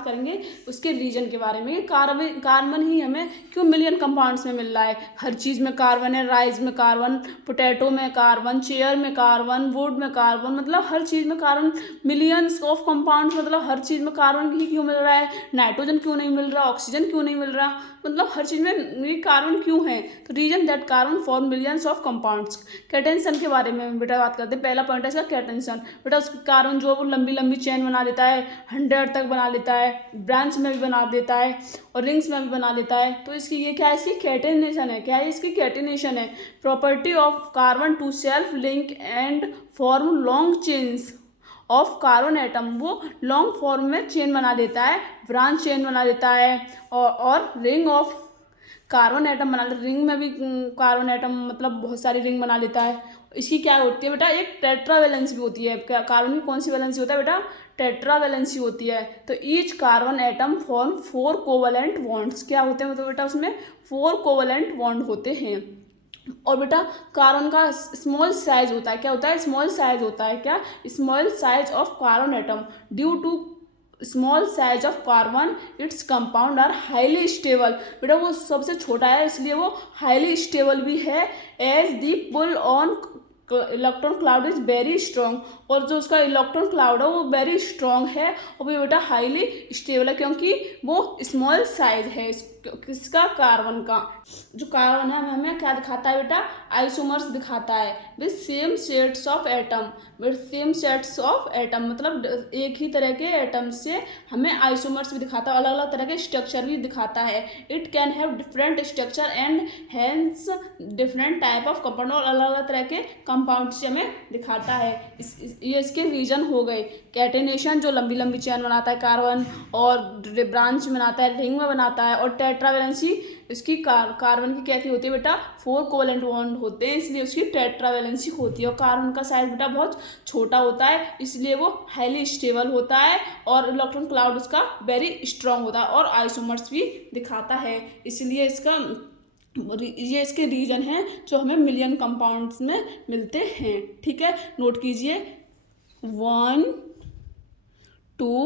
बात करेंगे उसके रीजन के बारे में। कार्बन ही हमें क्यों मिलियन कंपाउंड्स में मिल रहा है। हर चीज़ में कार्बन है, राइस में कार्बन, पोटैटो में कार्बन, चेयर में कार्बन, वुड में कार्बन, मतलब हर चीज़ में कार्बन, मिलियंस ऑफ कंपाउंड्स, मतलब हर चीज़ में कार्बन ही क्यों मिल रहा है। नाइट्रोजन क्यों नहीं मिल रहा, ऑक्सीजन क्यों नहीं मिल रहा, मतलब हर चीज़ में ये कार्बन क्यों है। तो reason that carbon form millions of compounds. Catenation के बारे में बेटा बात करते हैं। पहला पॉइंट है इसका कैटेंशन। बेटा उसके कार्बन जो वो लंबी लंबी चेन बना लेता है, 100 तक बना लेता है, ब्रांच में भी बना देता है और रिंग्स में भी बना लेता है। तो इसकी ये क्या है, इसकी कैटेनेशन है। क्या है इसकी कैटेनेशन है। Property of carbon to self link and form long chains of carbon atom. वो लॉन्ग फॉर्म में चेन बना लेता है, ब्रांच चेन बना लेता है और रिंग ऑफ कार्बन एटम बना लेता है। रिंग में भी कार्बन एटम मतलब बहुत सारी रिंग बना लेता है। इसकी क्या होती है बेटा, एक टेट्रावैलेंसी भी होती है। कार्बन की कौन सी वैलेंसी होता है बेटा, टेट्रावैलेंसी होती है। तो each carbon atom form 4 covalent bonds. क्या होते हैं मतलब बेटा उसमें 4 कोवलेंट बॉन्ड होते हैं। और बेटा कार्बन का स्मॉल साइज होता है। क्या होता है, स्मॉल साइज होता है। क्या, small size of carbon atom. Due to small size of carbon its compound are highly stable. बेटा वो सबसे छोटा है इसलिए वो हाईली स्टेबल भी है। As the pull on electron cloud is very strong. और जो उसका इलेक्ट्रॉन क्लाउड है वो वेरी स्ट्रॉन्ग है और वो बेटा हाईली स्टेबल है क्योंकि वो स्मॉल साइज है। किसका, कार्बन का। जो कार्बन है हमें क्या दिखाता है बेटा, आइसोमर्स दिखाता है with same sets of atom. With same sets of atom मतलब एक ही तरह के एटम से हमें आइसोमर्स भी दिखाता है, अलग अलग तरह के स्ट्रक्चर भी दिखाता है। It can have different structure and hence different type of compound. और अलग अलग तरह के कंपाउंड से हमें दिखाता है। ये इसके रीजन हो गए। कैटेनेशन जो लंबी लंबी चेन बनाता है कार्बन, और ब्रांच बनाता है, रिंग में बनाता है, और टेट्रावैलेंसी इसकी कार्बन की कैसी होती है बेटा, 4 कोवलेंट बॉन्ड होते हैं इसलिए उसकी टेट्रावैलेंसी होती है। और कार्बन का साइज बेटा बहुत छोटा होता है इसलिए वो हाईली स्टेबल होता है और इलेक्ट्रॉन क्लाउड उसका वेरी स्ट्रांग होता है और आइसोमर्स भी दिखाता है। इसलिए इसका ये इसके रीजन हैं जो हमें मिलियन कंपाउंड्स में मिलते हैं। ठीक है, नोट कीजिए 1 2